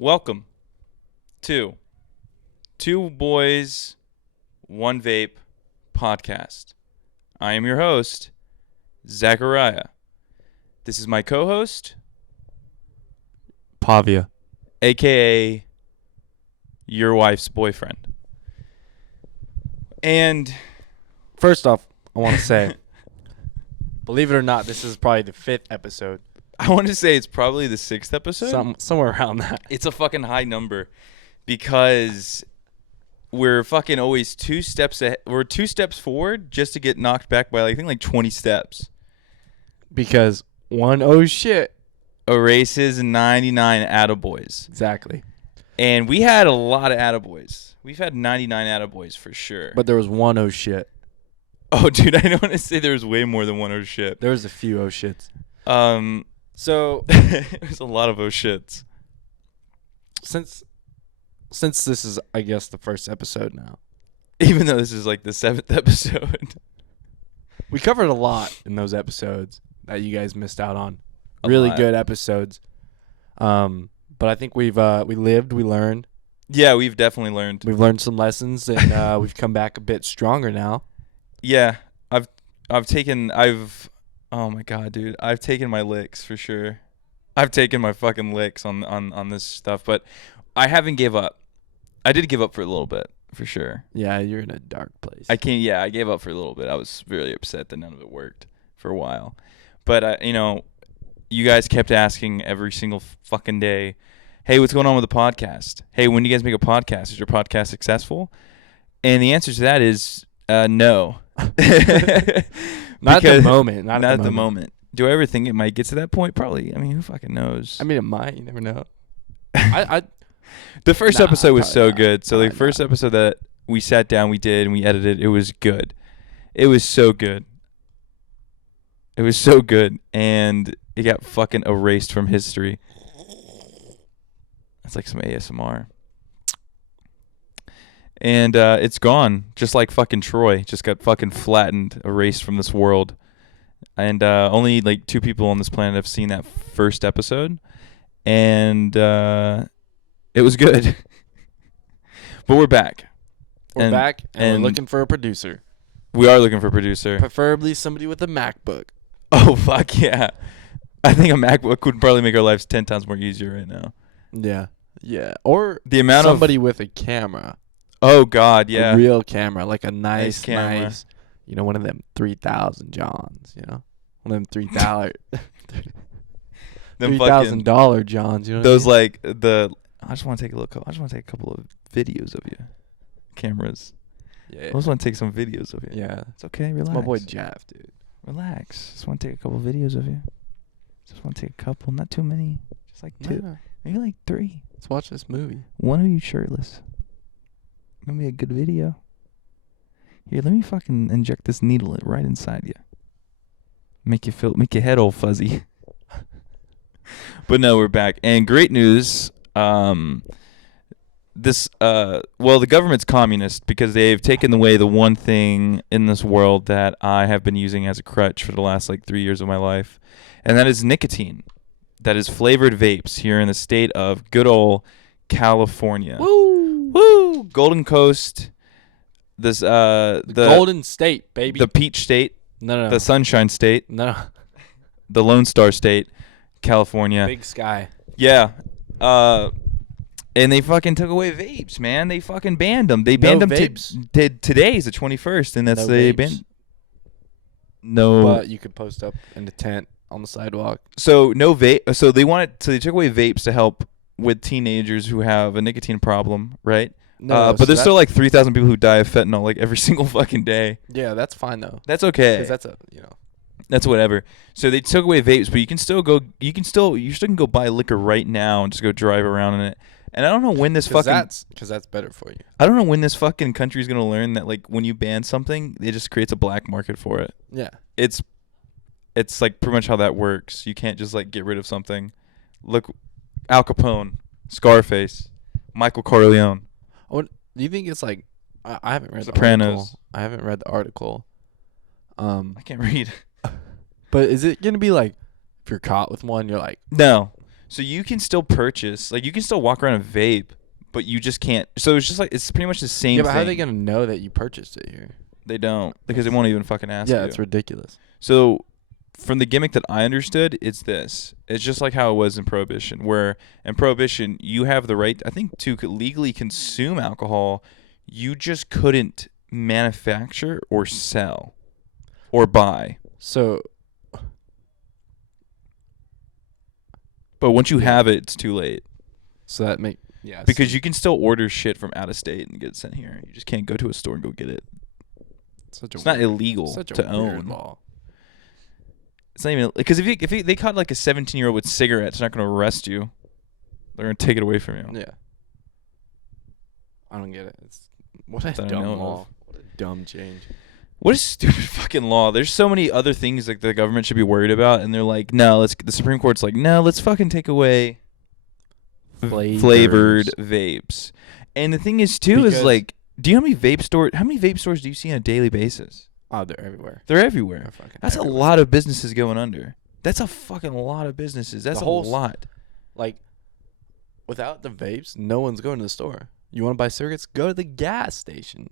Welcome to 2boys1vape podcast. I am your host, Zachariah. This is my co-host, Pavia, aka your wife's boyfriend. And first off, I want to say, believe it or not, this is probably the 5th episode. I want to say it's probably the 6th episode. Somewhere around that. It's a fucking high number because we're fucking always 2 steps ahead. We're 2 steps forward just to get knocked back by I think like 20 steps. Because oh shit. Erases 99 attaboys. Exactly. And we had a lot of attaboys. We've had 99 attaboys for sure. But there was oh shit. Oh, dude, I don't want to say there was way more than one oh shit. There was a few oh shits. So there's a lot of oh shits. Since this is, I guess, the first episode now. Even though this is like the 7th episode. We covered a lot in those episodes that you guys missed out on. Really good episodes. But I think we learned. Yeah, we've definitely learned. We've learned some lessons, and we've come back a bit stronger now. Yeah, oh my god, dude, I've taken my licks for sure. I've taken my fucking licks on this stuff, but I haven't gave up. I did give up for a little bit, for sure. Yeah, you're in a dark place. I gave up for a little bit. I was really upset that none of it worked for a while. But you guys kept asking every single fucking day, hey, what's going on with the podcast? Hey, when do you guys make a podcast? Is your podcast successful? And the answer to that is no. Not at the moment. Not at the moment. Do I ever think it might get to that point? Probably. I mean, who fucking knows? I mean, it might. You never know. The first episode was so not. good. So the first episode that we sat down, we did, and we edited, it was good. It was so good. It was so good. And it got fucking erased from history. That's like some ASMR. And it's gone, just like fucking Troy. Just got fucking flattened, erased from this world. And only like 2 people on this planet have seen that first episode. And it was good. But we're back. We're back, and we're looking for a producer. We are looking for a producer. Preferably somebody with a MacBook. Oh, fuck yeah. I think a MacBook would probably make our lives 10 times more easier right now. Yeah. Or the amount somebody with a camera. Oh, God, yeah. A real camera, like a nice camera. One of them 3,000 Johns, One of them $3,000 $3,000 Johns, those I just want to take a look. I just want to take a couple of videos of you. Cameras. Yeah. I just want to take some videos of you. Yeah. It's okay, relax. It's my boy Jeff, dude. Relax. Just want to take a couple of videos of you. Just want to take a couple, not too many. Just like 2. No. Maybe like 3. Let's watch this movie. One of you shirtless. Gonna be a good video. Here, let me fucking inject this needle right inside you. Make your head all fuzzy. But no, we're back. And great news. The government's communist because they've taken away the one thing in this world that I have been using as a crutch for the last 3 years of my life. And that is nicotine. That is flavored vapes here in the state of good old California. Woo! Golden Coast. This the Golden State, baby. The Peach State. No. The Sunshine State. No. The Lone Star State, California. Big Sky. Yeah. And they fucking took away vapes, man. They fucking banned them. They banned them today is the 21st, and that's they banned. No. But you could post up in a tent on the sidewalk. So no vape. So they took away vapes to help with teenagers who have a nicotine problem, right? No, but there's still 3,000 people who die of fentanyl every single fucking day. Yeah, that's fine though. That's okay. 'Cause that's That's whatever. So they took away vapes, but you still can go buy liquor right now and just go drive around in it. And I don't know when this because that's better for you. I don't know when this fucking country is gonna learn that when you ban something, it just creates a black market for it. Yeah. It's pretty much how that works. You can't just get rid of something. Look, Al Capone, Scarface, Michael Corleone. Do you think it's I haven't read Sopranos. the article. I haven't read the article. I can't read. But is it gonna be if you're caught with one, you're like, No. So you can still purchase, like you can still walk around and vape, but you just can't. So it's just like it's pretty much the same Yeah, thing. but how are they gonna know that you purchased it here? They don't, because they won't even fucking ask you. Yeah, it's ridiculous. So from the gimmick that I understood, it's this. It's just like how it was in Prohibition, where in Prohibition you have the right, I think, to legally consume alcohol. You just couldn't manufacture or sell or buy. So, but once you have it, it's too late. So that Because you can still order shit from out of state and get it sent here. You just can't go to a store and go get it. It's not illegal to own. Law. It's not even because if they caught like a 17-year-old with cigarettes, they're not going to arrest you. They're going to take it away from you. Yeah. I don't get it. What a dumb law. What a dumb change. What a stupid fucking law. There's so many other things like the government should be worried about, and they're like, no, the Supreme Court's like, no, let's fucking take away flavored vapes. And the thing is too is like, do you know how many vape stores do you see on a daily basis? Oh, they're everywhere. They're everywhere. That's a lot of businesses going under. That's a fucking lot of businesses. That's a lot. Like, without the vapes, no one's going to the store. You want to buy cigarettes? Go to the gas station.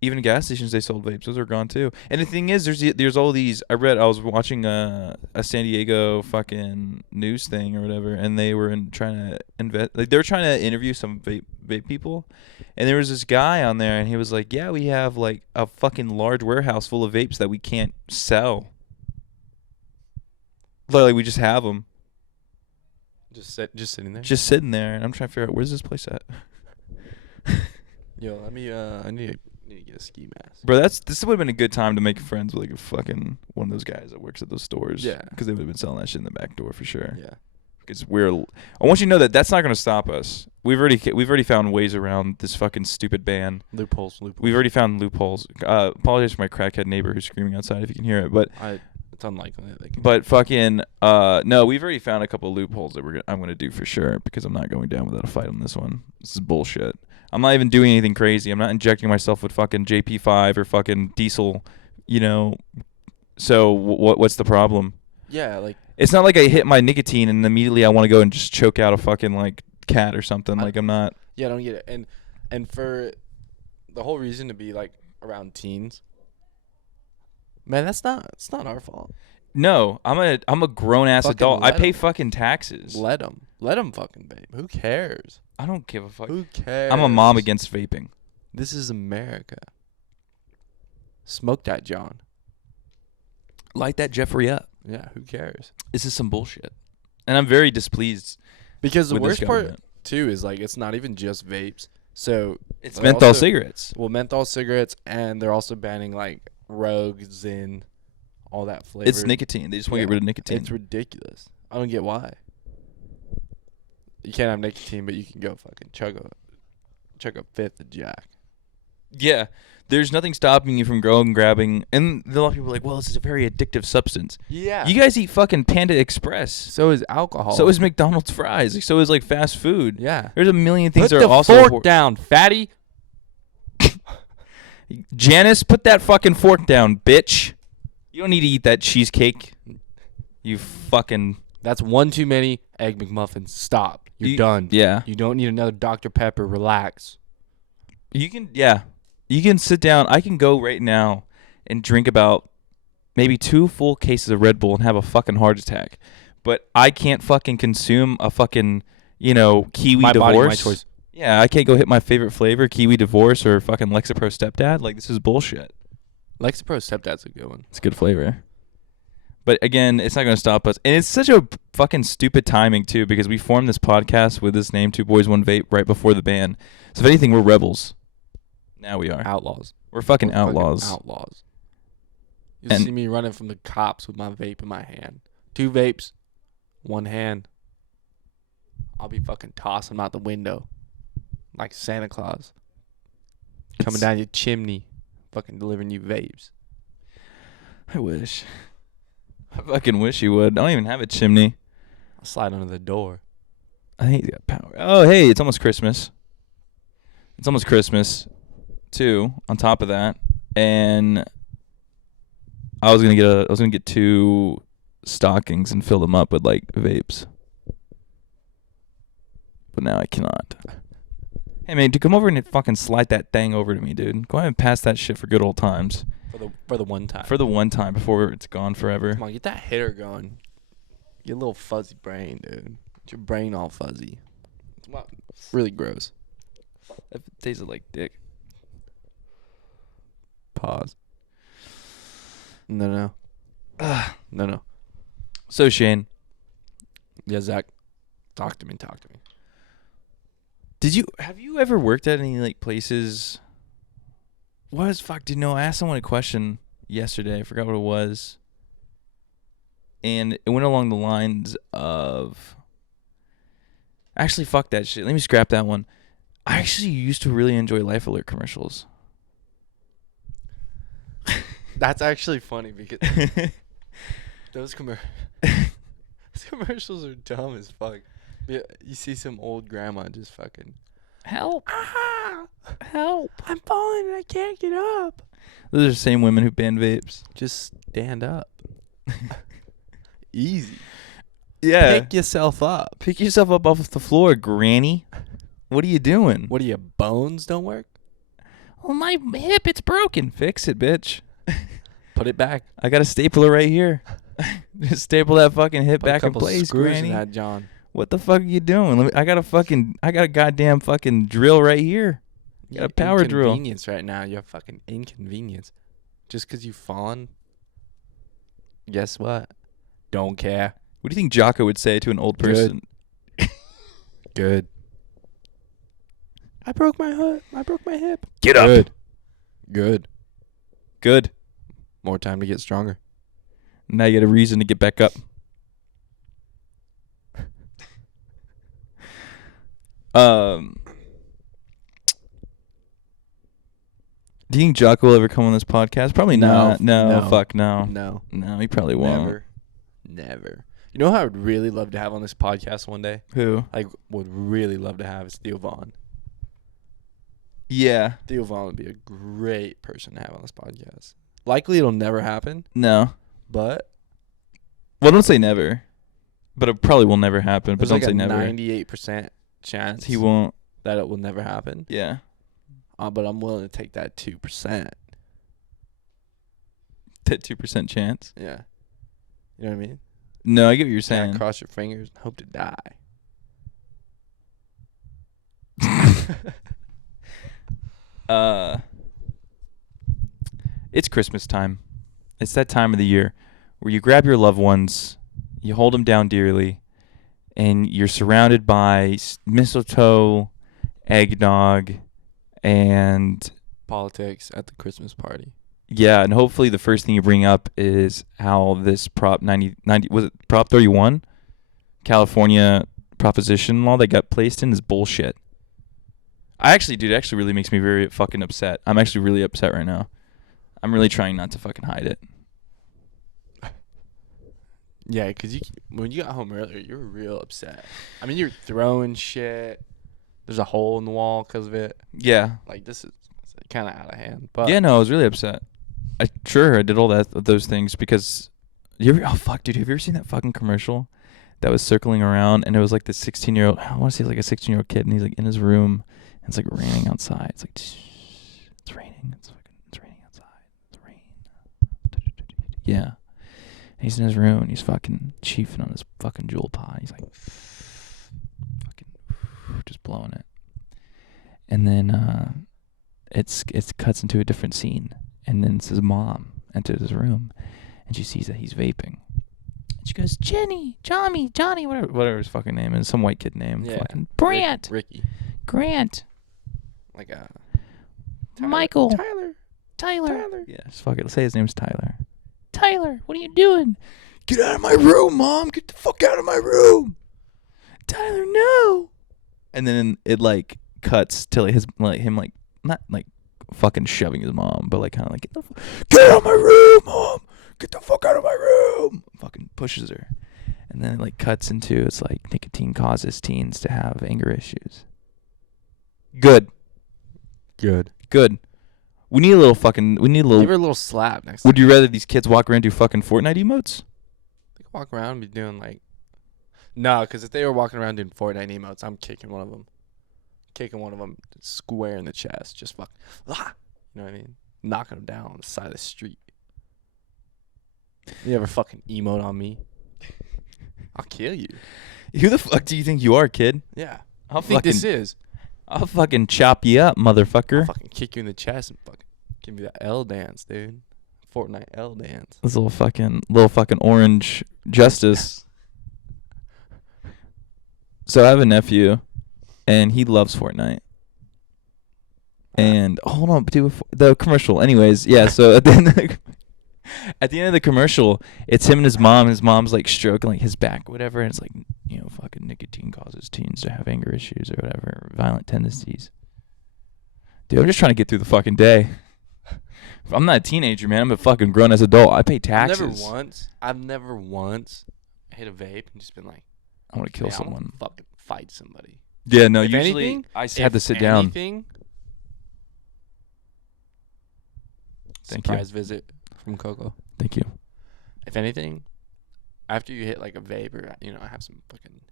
Even gas stations, they sold vapes. Those are gone too. And the thing is, there's all these. I was watching a San Diego fucking news thing or whatever, and they were trying to invest. Like they were trying to interview some vape people, and there was this guy on there, and he was like, "Yeah, we have like a fucking large warehouse full of vapes that we can't sell. Like we just have them, just sitting there, just sitting there." And I'm trying to figure out where's this place at. Yo, let me. I need to get a ski mask. Bro, this would have been a good time to make friends with like a fucking one of those guys that works at those stores. Yeah. Because they would have been selling that shit in the back door for sure. Yeah. Because I want you to know that that's not going to stop us. We've already found ways around this fucking stupid ban. Loopholes. We've already found loopholes. Apologize for my crackhead neighbor who's screaming outside if you can hear it, but it's unlikely that they can. But fucking no, we've already found a couple of loopholes that I'm going to do for sure because I'm not going down without a fight on this one. This is bullshit. I'm not even doing anything crazy. I'm not injecting myself with fucking JP5 or fucking diesel, So what's the problem? Yeah, like it's not like I hit my nicotine and immediately I want to go and just choke out a fucking like cat or something. Like I'm not. Yeah, I don't get it. And for the whole reason to be like around teens, man, it's not our fault. No, I'm a grown ass adult. I pay fucking taxes. Let them fucking vape. Who cares? I don't give a fuck. Who cares? I'm a mom against vaping. This is America. Smoke that, John. Light that Jeffrey up. Yeah, who cares? This is some bullshit. And I'm very displeased. Because the worst part, too, is like it's not even just vapes. So it's menthol cigarettes. Well, menthol cigarettes, and they're also banning like Rogue, Zyn, all that flavor. It's nicotine. They just want to get rid of nicotine. It's ridiculous. I don't get why. You can't have nicotine, but you can go fucking chug a fifth of Jack. Yeah. There's nothing stopping you from grabbing. And a lot of people are like, well, this is a very addictive substance. Yeah. You guys eat fucking Panda Express. So is alcohol. So is McDonald's fries. So is like fast food. Yeah. There's a million things that are also. Put the fork down, fatty. Janice, put that fucking fork down, bitch. You don't need to eat that cheesecake. You fucking. That's one too many Egg McMuffins. Stop. You're done. Yeah. You don't need another Dr. Pepper. Relax. You can sit down. I can go right now and drink about maybe 2 full cases of Red Bull and have a fucking heart attack. But I can't fucking consume a fucking, Kiwi my Divorce. Body, my choice. Yeah, I can't go hit my favorite flavor, Kiwi Divorce or fucking Lexapro Stepdad. Like, this is bullshit. Lexapro Stepdad's a good one. It's a good flavor. But again, it's not going to stop us. And it's such a fucking stupid timing, too, because we formed this podcast with this name, 2boys1vape, right before the ban. So if anything, we're rebels. Now we are. Outlaws. We're fucking outlaws. Fucking outlaws. You see me running from the cops with my vape in my hand. 2 vapes, 1 hand. I'll be fucking tossing them out the window like Santa Claus. Coming down your chimney, fucking delivering you vapes. I wish. I fucking wish you would. I don't even have a chimney. I'll slide under the door. I think he's got power. Oh, hey, it's almost Christmas. It's almost Christmas, too, on top of that. And I was gonna get 2 stockings and fill them up with like vapes. But now I cannot. Hey man, dude, come over and fucking slide that thing over to me, dude. Go ahead and pass that shit for good old times. For the one time. For the one time before it's gone forever. Come on, get that hitter going. Get a little fuzzy brain, dude. Get your brain all fuzzy. It's really gross. That tasted like dick. Pause. No. No. So Shane. Yeah, Zach. Talk to me. Have you ever worked at any like places? I asked someone a question yesterday. I forgot what it was. And it went along the lines of, actually, fuck that shit. Let me scrap that one. I actually used to really enjoy Life Alert commercials. That's actually funny because those commercials are dumb as fuck. Yeah, you see some old grandma just fucking Help. help, I'm falling and I can't get up. Those are the same women who ban vapes. Just stand up. Easy. Yeah. Pick yourself up. Pick yourself up off the floor, granny. What are you doing? What are your bones don't work? Oh, my hip, it's broken. Fix it, bitch. Put it back. I got a stapler right here. Just staple that fucking hip Put a back in couple place, screws granny. in that, John. What the fuck are you doing? I got a goddamn fucking drill right here. You got a power drill. Inconvenience right now. You're fucking inconvenience. Just because you've fallen. Guess what? Don't care. What do you think Jocko would say to an old person? Good. I broke my hip. Get up. Good. More time to get stronger. Now you got a reason to get back up. Do you think Jocko will ever come on this podcast? Probably not. No. Fuck no. No, he probably won't. Never. You know who I would really love to have on this podcast one day? Who? Like, would really love to have is Theo Vaughn. Yeah. Theo Vaughn would be a great person to have on this podcast. Likely it'll never happen, No. but Well, don't say never. But it probably will never happen. But there's don't like say a never. 98% chance He won't. that it will never happen. Yeah. But I'm willing to take that 2%. That 2% chance. Yeah. You know what I mean? No, I get what you're saying. Yeah, cross your fingers and hope to die. It's Christmas time. It's that time of the year where you grab your loved ones, you hold them down dearly, and you're surrounded by mistletoe, eggnog, and Politics at the Christmas party. yeah, and hopefully the first thing you bring up is how this Prop 90 was it Prop 31? California proposition law that got placed in is bullshit. It actually really makes me very fucking upset. I'm actually really upset right now. I'm really trying not to fucking hide it. Yeah, because when you got home earlier, you were real upset. I mean, you're throwing shit. There's a hole in the wall because of it. Yeah. Like, this is kind of out of hand. But Yeah, no, I was really upset. I did all those things because dude, have you ever seen that fucking commercial that was circling around and it was like this 16-year-old, I want to say like a 16-year-old kid, and he's like in his room and it's like raining outside. It's like it's raining. It's raining outside. It's rain. Yeah. And he's in his room and he's fucking chiefing on his fucking jewel pod. He's like fucking just blowing it. And then it cuts into a different scene. And then his mom enters his room, and she sees that he's vaping. And she goes, Johnny, whatever his fucking name is, some white kid name. Yeah. Fucking Brant. Ricky. Grant. Like a Michael. Tyler. Yeah, just fuck it. Let's say his name's Tyler. Tyler, what are you doing? Get out of my room, Mom. Get the fuck out of my room. Tyler, no. And then it like cuts to him not like fucking shoving his mom, but like kind of like get out of my room, Mom. Get the fuck out of my room. Fucking pushes her. And then it like cuts into it's like nicotine causes teens to have anger issues. Good. We need a little Give her a little slap next time. Would you rather these kids walk around and do fucking Fortnite emotes? walk around and be doing like... No, because if they were walking around doing Fortnite emotes, I'm kicking one of them. Kicking one of them square in the chest. Just fuck. Ah! You know what I mean? Knocking them down on the side of the street. You ever fucking emote on me? I'll kill you. Who the fuck do you think you are, kid? Yeah. I'll think fucking, this is? I'll fucking chop you up, motherfucker. I'll fucking kick you in the chest and fucking give you that L dance, dude. Fortnite L dance. This little fucking orange justice. So I have a nephew, and he loves Fortnite. And hold on, dude, the commercial. Anyways, yeah. So at the end of the commercial, it's him and his mom. His mom's like stroking like his back, or whatever. And it's like, you know, fucking nicotine causes teens to have anger issues or whatever, violent tendencies. Dude, I'm just trying to get through the fucking day. I'm not a teenager, man. I'm a fucking grown as adult. I pay taxes. I've never once hit a vape and just been like, I want to kill someone. I want to fucking fight somebody. Yeah, no. If Usually, anything, I had to sit down. Thank you. Surprise visit from Coco. Thank you. If anything, after you hit like a vape or, you know, have some fucking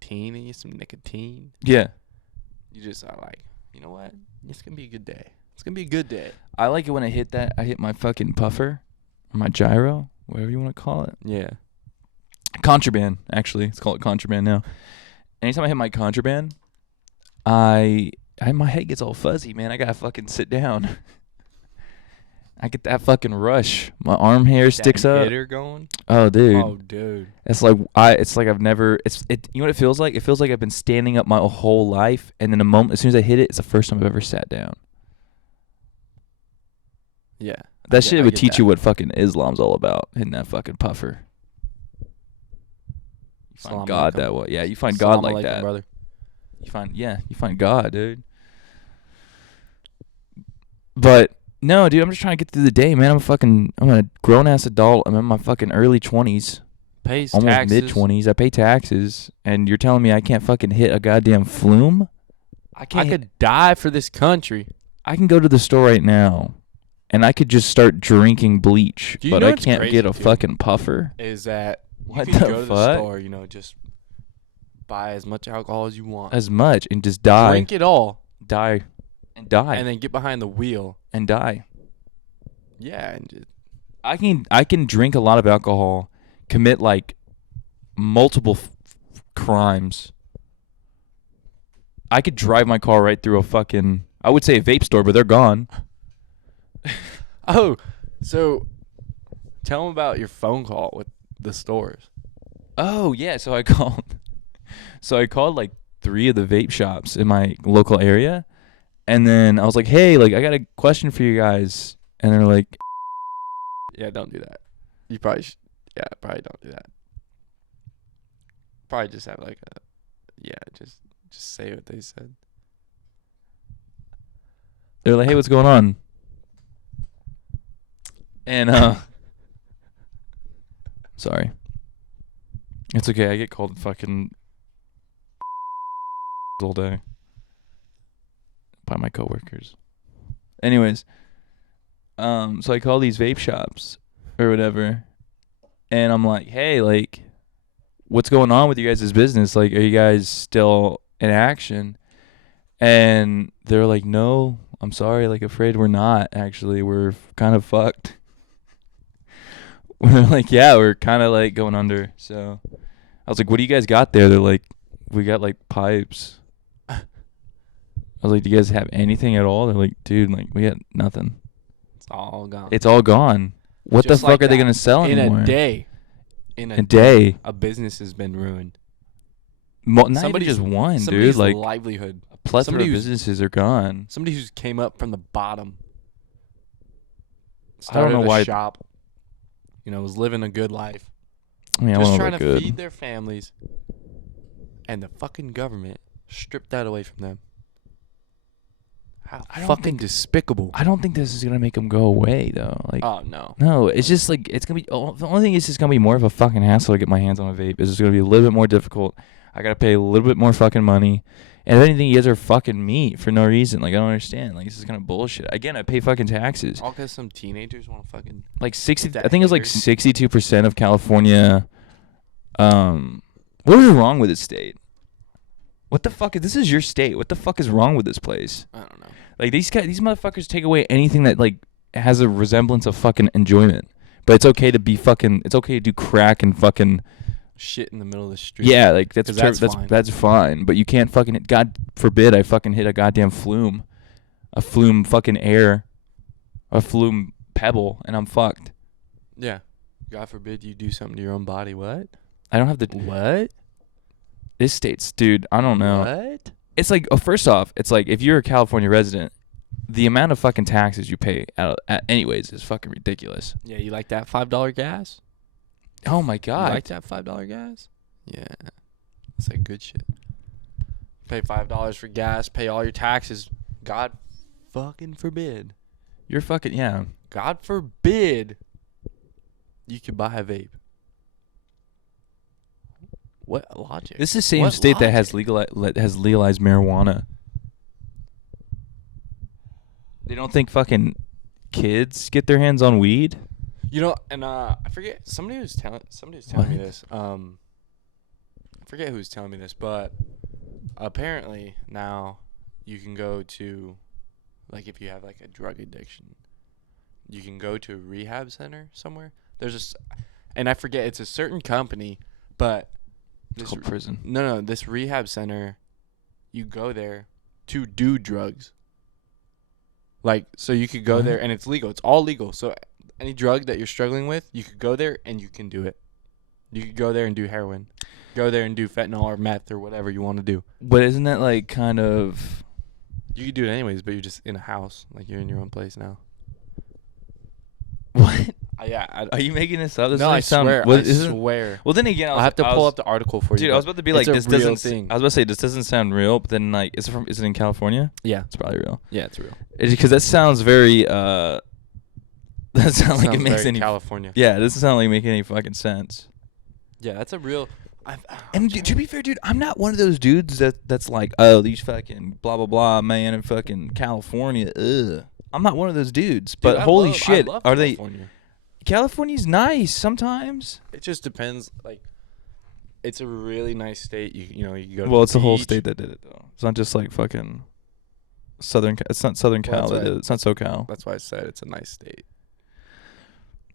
teen in you, some nicotine. Yeah. You just are like, you know what? It's going to be a good day. It's going to be a good day. I like it when I hit that. I hit my fucking puffer or my gyro, whatever you want to call it. Yeah. Contraband, actually. Let's call it contraband now. Anytime I hit my contraband, my head gets all fuzzy, man. I got to fucking sit down. I get that fucking rush. My arm hair sticks up. Hitter going? Oh, dude. Oh, dude. It's like I've never. You know what it feels like? It feels like I've been standing up my whole life, and then as soon as I hit it, it's the first time I've ever sat down. Yeah. That shit would teach you what fucking Islam's all about. Hitting that fucking puffer. You find God that way. Yeah, you find God like that, brother. You find God, dude. But. No, dude, I'm just trying to get through the day, man. I'm a grown-ass adult. I'm in my fucking early 20s. Pays almost taxes. mid-20s. I pay taxes. And you're telling me I can't fucking hit a goddamn flume? I could die for this country. I can go to the store right now, and I could just start drinking bleach, but I can't get a fucking puffer. Is that what you can the go to fuck? the store, you know, just buy as much alcohol as you want. As much, and just die. Drink it all. Die. And die. And then get behind the wheel. And die. Yeah. And just... I can drink a lot of alcohol, commit like multiple crimes. I could drive my car right through a fucking, I would say a vape store, but they're gone. Oh, so tell them about your phone call with the stores. Oh, yeah. So I called like 3 of the vape shops in my local area. And then I was like, hey, like, I got a question for you guys. And they're like, yeah, don't do that. You probably should. Yeah, probably don't do that. Probably just have like a, yeah, just say what they said. They're like, hey, what's going on? And, sorry. It's okay. I get called fucking all day by my coworkers. Anyways, so I call these vape shops or whatever, and I'm like, hey, like, what's going on with you guys' business? Like, are you guys still in action? And they're like, no, I'm sorry, like, afraid we're not, actually. We're kind of fucked. We're like, yeah, we're kind of like going under. So I was like, what do you guys got there? They're like, we got like pipes. I was like, do you guys have anything at all? They're like, dude, like, we got nothing. It's all gone. It's all gone. What Just the fuck like are they that. going to sell anymore? In a day. In a day. A business has been ruined. Not even just one, dude. Like, livelihood. A plethora of businesses are gone. Somebody who came up from the bottom. I don't know why. Shop. You know, was living a good life. I mean, just trying to feed their families. And the fucking government stripped that away from them. How fucking despicable. I don't think this is going to make them go away, though. Like, oh, no. No, it's just like, it's going to be, the only thing is it's going to be more of a fucking hassle to get my hands on a vape. It's just going to be a little bit more difficult. I got to pay a little bit more fucking money. And if anything, you guys are fucking me for no reason. Like, I don't understand. Like, this is kind of bullshit. Again, I pay fucking taxes. All because some teenagers want to fucking... Like, 60, I think it's like 62% of California What is wrong with this state? What the fuck? This is your state. What the fuck is wrong with this place? I don't know. Like these motherfuckers take away anything that like has a resemblance of fucking enjoyment. But it's okay to be fucking. It's okay to do crack and fucking shit in the middle of the street. Yeah, like that's fine. That's fine. But you can't fucking. God forbid I fucking hit a goddamn flume, a flume fucking air, a flume pebble, and I'm fucked. Yeah. God forbid you do something to your own body. What? I don't have the what? This state's, dude, I don't know. What? It's like, first off, it's like if you're a California resident, the amount of fucking taxes you pay anyways is fucking ridiculous. Yeah, you like that $5 gas? Oh my god. You like that $5 gas? Yeah. It's like good shit. Pay $5 for gas, pay all your taxes. God fucking forbid. You're fucking, yeah. God forbid you could buy a vape. What logic? This is the same state that has legalized marijuana. They don't think fucking kids get their hands on weed? You know, and I forget, somebody was telling me this. I forget who was telling me this, but apparently now you can go to, like, if you have like a drug addiction, you can go to a rehab center somewhere. There's and I forget, it's a certain company, but It's called prison. No, this rehab center, you go there to do drugs. Like, so you could go there and it's legal. It's all legal. So any drug that you're struggling with, you could go there and you can do it. You could go there and do heroin. Go there and do fentanyl or meth or whatever you want to do. But isn't that like kind of... You could do it anyways, but you're just in a house. Like, you're in your own place now. What? Yeah. Are you making this up? This No, I swear. I swear. Well, then again, I'll have to pull up the article for you. Dude, I was about to be like, this doesn't. Thing. I was about to say this doesn't sound real, but then like, is it in California? Yeah, it's probably real. Yeah, it's real. Because that sounds very. That sounds like it makes any California. Yeah, it doesn't sound like making any fucking sense. Yeah, that's a real. And to be fair, dude, I'm not one of those dudes that's like, oh, these fucking blah blah blah man in fucking California. Ugh. I'm not one of those dudes. But holy shit, are California. They? California's nice sometimes. It just depends. Like, it's a really nice state. You know, you go. Well, it's the whole state that did it though. It's not just like fucking Southern. It's not Southern Cal. It's not SoCal. That's why I said it's a nice state.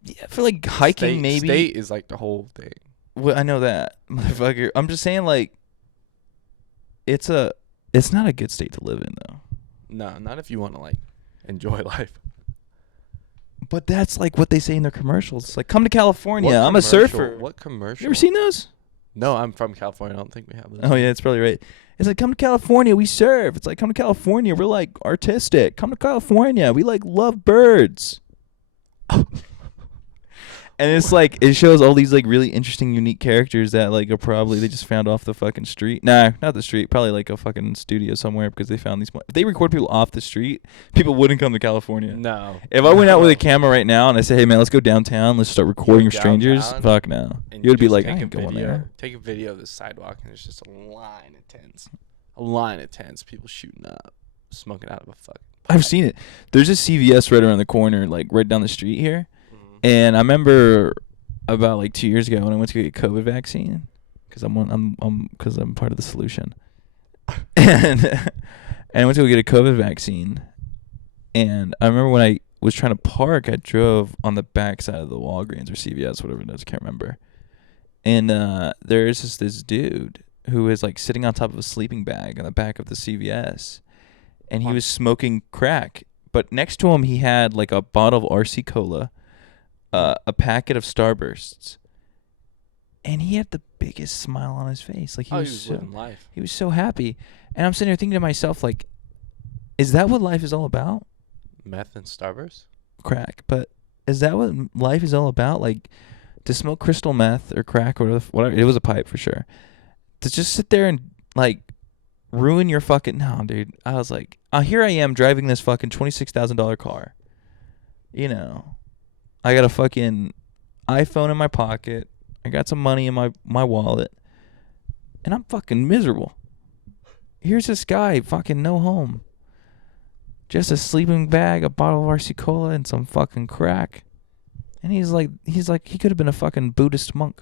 Yeah, for like hiking, maybe. State is like the whole thing. Well, I know that, motherfucker. I'm just saying, like, it's not a good state to live in though. No, not if you want to like enjoy life. But that's like what they say in their commercials. It's like, come to California. I'm a surfer. What commercial? You ever seen those? No, I'm from California. I don't think we have those. Oh, yeah, it's probably right. It's like, come to California. We surf. It's like, come to California. We're like artistic. Come to California. We like love birds. And it's like, it shows all these like really interesting, unique characters that like are probably, they just found off the fucking street. Nah, not the street. Probably like a fucking studio somewhere because they found these. If they record people off the street, people wouldn't come to California. No. If I went out with a camera right now and I say, hey man, let's go downtown, let's start recording strangers. Fuck no. You would be like, I ain't going there. Take a video of the sidewalk and there's just a line of tents. A line of tents. People shooting up, smoking out of a fucking pipe. I've seen it. There's a CVS right around the corner, like right down the street here. And I remember about like 2 years ago when I went to get a COVID vaccine, because I'm part of the solution, and I went to go get a COVID vaccine, and I remember when I was trying to park, I drove on the back side of the Walgreens or CVS, whatever it is, I can't remember, and there's just this dude who is like sitting on top of a sleeping bag on the back of the CVS, and he was smoking crack, but next to him he had like a bottle of RC Cola. A packet of Starbursts, and he had the biggest smile on his face. Like he was living life. He was so happy, and I'm sitting there thinking to myself, like, is that what life is all about? Meth and Starbursts? Crack, but is that what life is all about? Like, to smoke crystal meth or crack or whatever, it was a pipe for sure. To just sit there and like ruin your fucking dude. I was like, here I am driving this fucking $26,000 car, you know. I got a fucking iPhone in my pocket. I got some money in my wallet. And I'm fucking miserable. Here's this guy, fucking no home. Just a sleeping bag, a bottle of RC Cola, and some fucking crack. And he's like, he could have been a fucking Buddhist monk.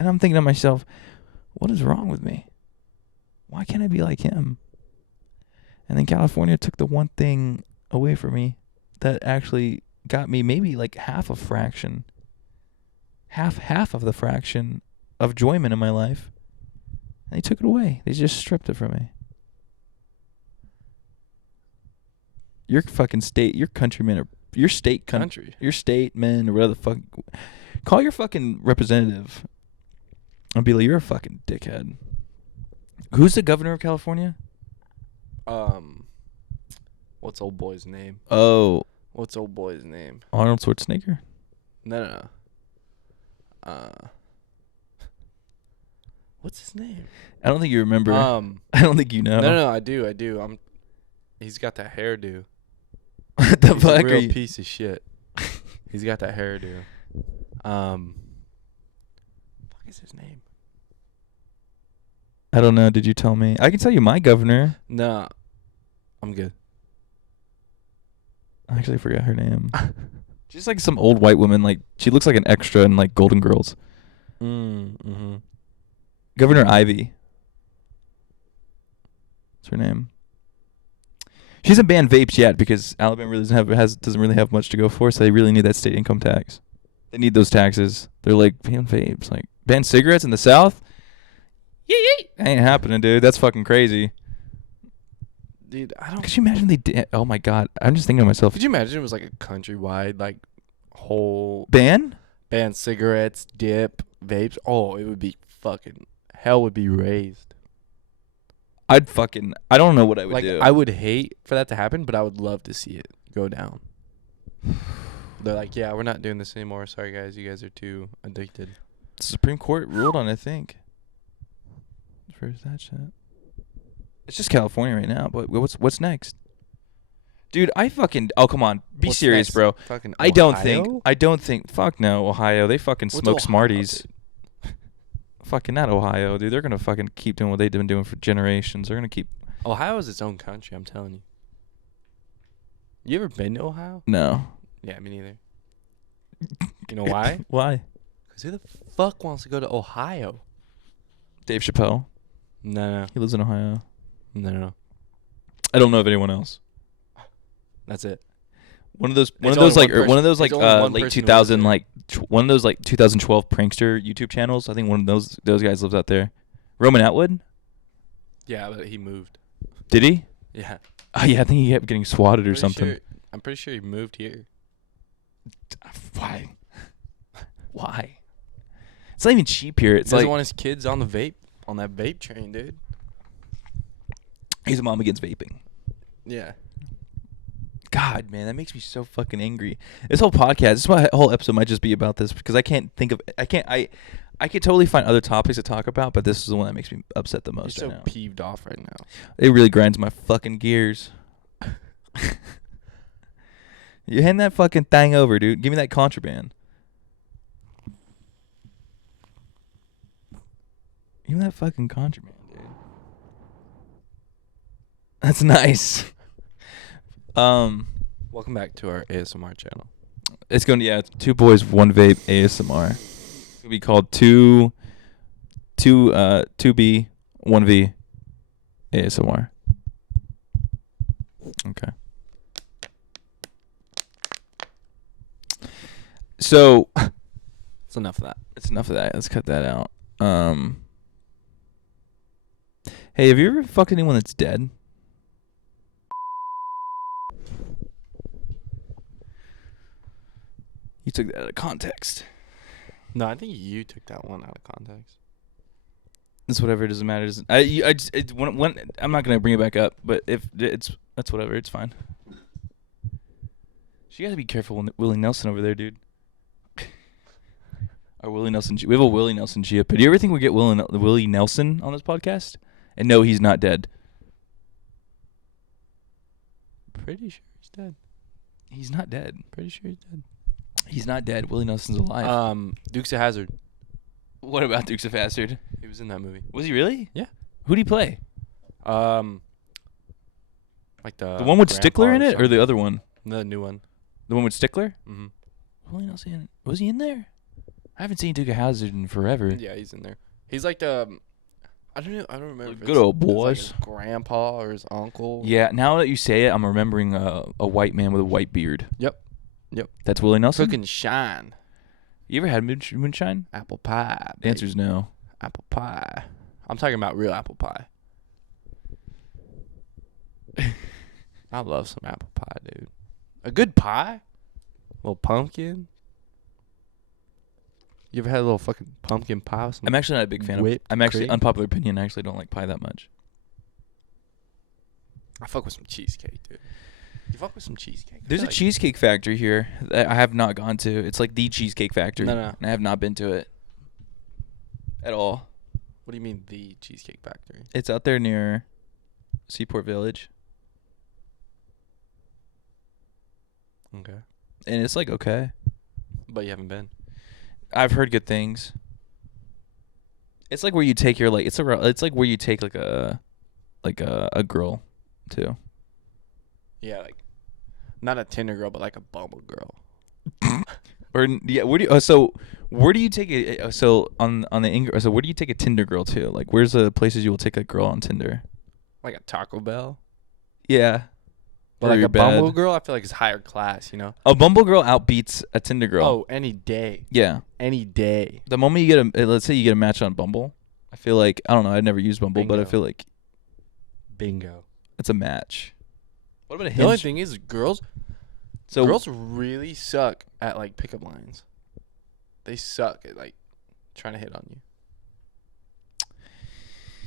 And I'm thinking to myself, what is wrong with me? Why can't I be like him? And then California took the one thing away from me that actually got me maybe like half of the fraction of enjoyment in my life. And they took it away. They just stripped it from me. Your fucking state, your countrymen, or your state country, your state men, or whatever the fuck. Call your fucking representative. I'll be like, you're a fucking dickhead. Who's the governor of California? What's old boy's name? Oh. What's old boy's name? Arnold Schwarzenegger? No. What's his name? I don't think you remember. I don't think you know. No, I do. He's got that hairdo. What the He's fuck a real are you? piece of shit. He's got that hairdo. Fuck is his name? I don't know. Did you tell me? I can tell you my governor. No, I'm good. I actually forgot her name. She's like some old white woman. Like she looks like an extra in like Golden Girls. Mm-hmm. Governor Ivy. What's her name? She hasn't banned vapes yet because Alabama really doesn't really have much to go for, so they really need that state income tax. They need those taxes. They're like, ban vapes, like ban cigarettes in the South. Yee. Ain't happening, dude. That's fucking crazy. Dude, I don't. Could you imagine they did? Oh my god, I'm just thinking to myself. Could you imagine it was like a countrywide like whole ban cigarettes, dip, vapes? Oh, it would be fucking hell would be raised. I don't know what I would do. I would hate for that to happen, but I would love to see it go down. They're like, yeah, we're not doing this anymore. Sorry, guys. You guys are too addicted. The Supreme Court ruled on it, I think. Where's that shit? It's just California right now, but what's next? Dude, oh, come on. Be serious, next? bro. Fucking I don't think, fuck no, Ohio. They fucking What's smoke Ohio, Smarties. dude? Fucking not Ohio, dude. They're going to fucking keep doing what they've been doing for generations. They're going to keep... Ohio is its own country, I'm telling you. You ever been to Ohio? No. Yeah, me neither. You know why? Why? Because who the fuck wants to go to Ohio? Dave Chappelle. No. He lives in Ohio. No. I don't know of anyone else. That's it. One of those There's late only one person who 2000 lives one of those like 2012 prankster YouTube channels. I think one of those guys lives out there. Roman Atwood? Yeah, but he moved. Did he? Yeah. Oh yeah, I think he kept getting swatted or something. I'm pretty sure he moved here. Why? Why? It's not even cheap here. It's He doesn't like want his kids on that vape train, dude. he's a mom against vaping. Yeah. God, man, that makes me so fucking angry. This whole whole episode might just be about this because I could totally find other topics to talk about, but this is the one that makes me upset the most You're right so now. peeved off right now. It really grinds my fucking gears. You hand that fucking thing over, dude. Give me that contraband. Give me that fucking contraband, dude. That's nice. Welcome back to our ASMR channel. It's 2boys1vape ASMR. It's gonna be called 2B1V ASMR. Okay. So It's enough of that. it's enough of that. Let's cut that out. Hey, have you ever fucked anyone that's dead? You took that out of context. No, I think you took that one out of context. It's whatever. It doesn't matter. I'm not gonna bring it back up. But that's whatever. It's fine. So you gotta be careful with Willie Nelson over there, dude. Our Willie Nelson. We have a Willie Nelson Gia. But do you ever think we get Willie Nelson on this podcast? And no, he's not dead. Pretty sure he's dead. He's not dead. Pretty sure he's dead. He's not dead. Willie Nelson's alive. Dukes of Hazzard. What about Dukes of Hazzard? He was in that movie. Was he really? Yeah. Who'd he play? Like the one with Stickler in it, or something. the other one? The new one. The one with Stickler? Mm-hmm. Willie Nelson. Was he in there? I haven't seen Duke Hazard in forever. Yeah, he's in there. He's like the. I don't know. I don't remember. Good old It's like boys. his grandpa or his uncle. Yeah, now that you say it, I'm remembering a white man with a white beard. Yep. That's Willie Nelson? Cooking shine. You ever had moonshine? Apple pie. The answer's no. Apple pie. I'm talking about real apple pie. I love some apple pie, dude. A good pie? A little pumpkin? You ever had a little fucking pumpkin pie with some I'm actually not a big fan of it. I'm actually, cream? unpopular opinion, I actually don't like pie that much. I fuck with some cheesecake, dude. You fuck with some cheesecake? There's a cheesecake factory here that I have not gone to. It's like the Cheesecake Factory. No. And I have not been to it at all. What do you mean, the Cheesecake Factory? It's out there near Seaport Village. Okay. And it's like okay. But you haven't been? I've heard good things. It's like where you take your it's like where you take like a girl too. Yeah, like not a Tinder girl, but like a Bumble girl. Or yeah, where do you take it? So where do you take a Tinder girl to? Like, where's the places you will take a girl on Tinder? Like a Taco Bell. Yeah, But or like your a Bumble bed. girl, I feel like it's higher class, you know? A Bumble girl outbeats a Tinder girl. Oh, any day. Yeah. Any day. The moment you get let's say you get a match on Bumble, I feel like, I don't know, I've never used Bumble, but I Bingo. feel like Bingo. it's a match. What about a The only Hinge? thing is, girls really suck at like pickup lines. They suck at like trying to hit on you.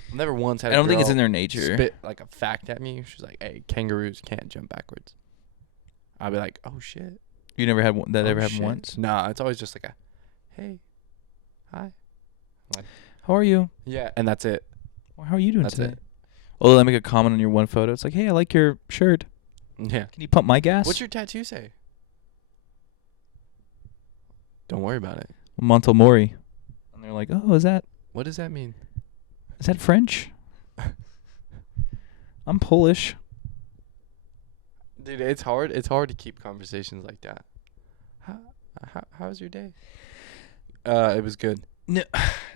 I've never once had I a don't think it's girl in their nature. spit like a fact at me. She's like, "Hey, kangaroos can't jump backwards." I'll be like, "Oh shit." You never had one that Oh, ever happened shit. once? Nah, it's always just like a, "Hey, hi." How are you? Yeah, and that's it. Well, how are you doing That's today? it. Oh, they make a comment on your one photo. It's like, hey, I like your shirt. Yeah. Can you pump my gas? What's your tattoo say? Don't worry about it. Montel Mori. And they're like, oh, is that What does that mean? French? I'm Polish. Dude, it's hard. It's hard to keep conversations like that. How's your day? It was good. No,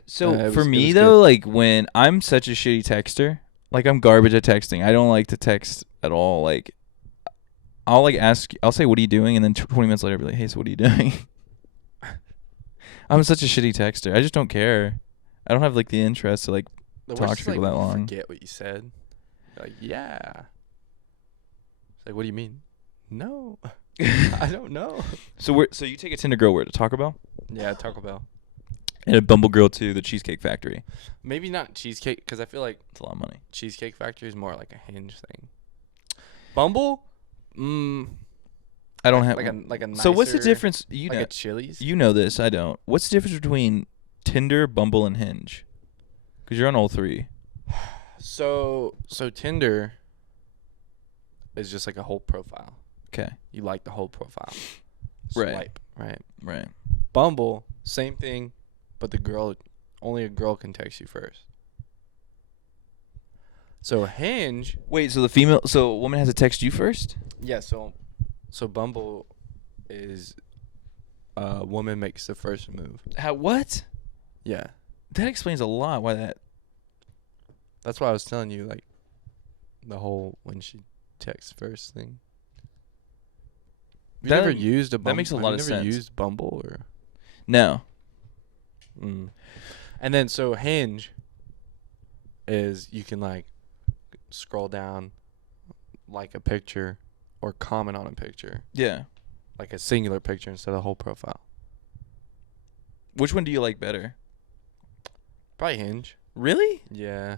so it for was me good. though, like when I'm such a shitty texter, like I'm garbage at texting. I don't like to text at all. Like I'll like I'll say, what are you doing? And then 20 minutes later I'll be like, hey, so what are you doing? I'm such a shitty texter. I just don't care. I don't have like the interest to like The talk worst to is, people like, that when you long. forget what you said. You're like, yeah. It's like, what do you mean? No. I don't know. So you take a Tinder girl where, to Taco Bell? Yeah, Taco Bell. And a Bumble girl to the Cheesecake Factory. Maybe not Cheesecake, because I feel like It's a lot of money. Cheesecake Factory is more like a Hinge thing. Bumble? I don't have like a nicer, So what's the difference? You like know, a Chili's? you know this. I don't. What's the difference between Tinder, Bumble, and Hinge? Because you're on all three. So Tinder is just like a whole profile. Okay. You like the whole profile. Right. Swipe, right? Right. Bumble, same thing, but only a girl can text you first. So Hinge, Wait. So a woman has to text you first? yeah. So Bumble is a woman makes the first move. What? Yeah, That explains a lot. Why that? that's why I was telling you, like, the whole when she texts first thing. Have you That- never used a Bumble? that makes a lot of Have you never sense. used Bumble or? No. And then so Hinge is you can like scroll down, like a picture, or comment on a picture, Yeah. like a singular picture instead of a whole profile. Which one do you like better? Probably Hinge. Really? Yeah.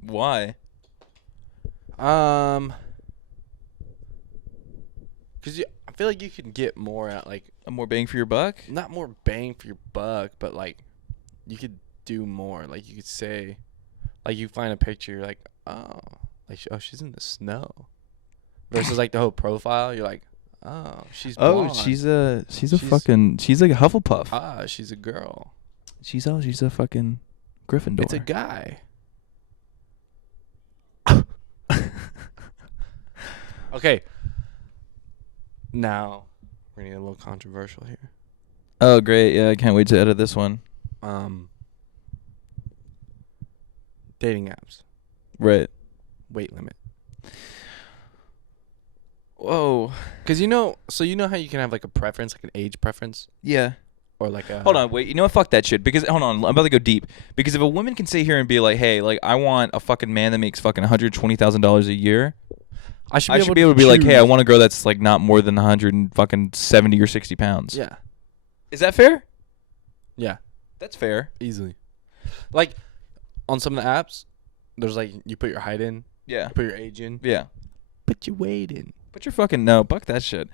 Why? Cause I feel like you can get more at like A more bang for your buck? not more bang for your buck, but like you could do more. Like you could say, like you find a picture, you're like, oh, like she's in the snow. Versus like the whole profile, you're like, oh, she's blonde. Oh, she's like a Hufflepuff. Ah, she's a girl. She's a fucking Gryffindor. It's a guy. Okay. Now we're gonna get a little controversial here. Oh, great. Yeah, I can't wait to edit this one. Dating apps. Right. Weight limit. Whoa. Because you know how you can have like a preference, like an age preference? Yeah. Or like a... Hold on, wait. You know what? Fuck that shit. Because, hold on. I'm about to go deep. Because if a woman can sit here and be like, hey, like, I want a fucking man that makes fucking $120,000 a year. I should be able to be like, hey, I want a girl that's like not more than 170 or 60 pounds. Yeah. Is that fair? Yeah. That's fair. Easily. Like, on some of the apps, there's like, you put your height in. Yeah. You put your age in. Yeah. Put your weight in. Put your fucking, no, fuck that shit.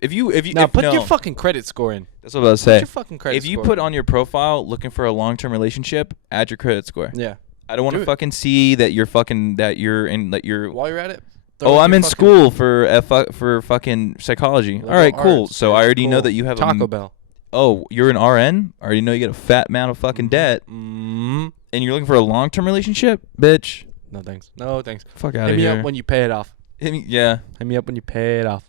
If you put your fucking credit score in. That's what I was saying. Put your fucking credit score. If you put on your profile looking for a long-term relationship, add your credit score. Yeah. I don't want to fucking see that you're While you're at it. Oh, I'm in school for fucking psychology. All right, cool. Arts. So I already know that you have Taco Bell. Oh, you're an RN? I already know you get a fat amount of fucking debt. And you're looking for a long-term relationship? Bitch. No thanks. No thanks. Fuck out of here. here. Hit me up when you pay it off. Yeah. Hit me up when you pay it off.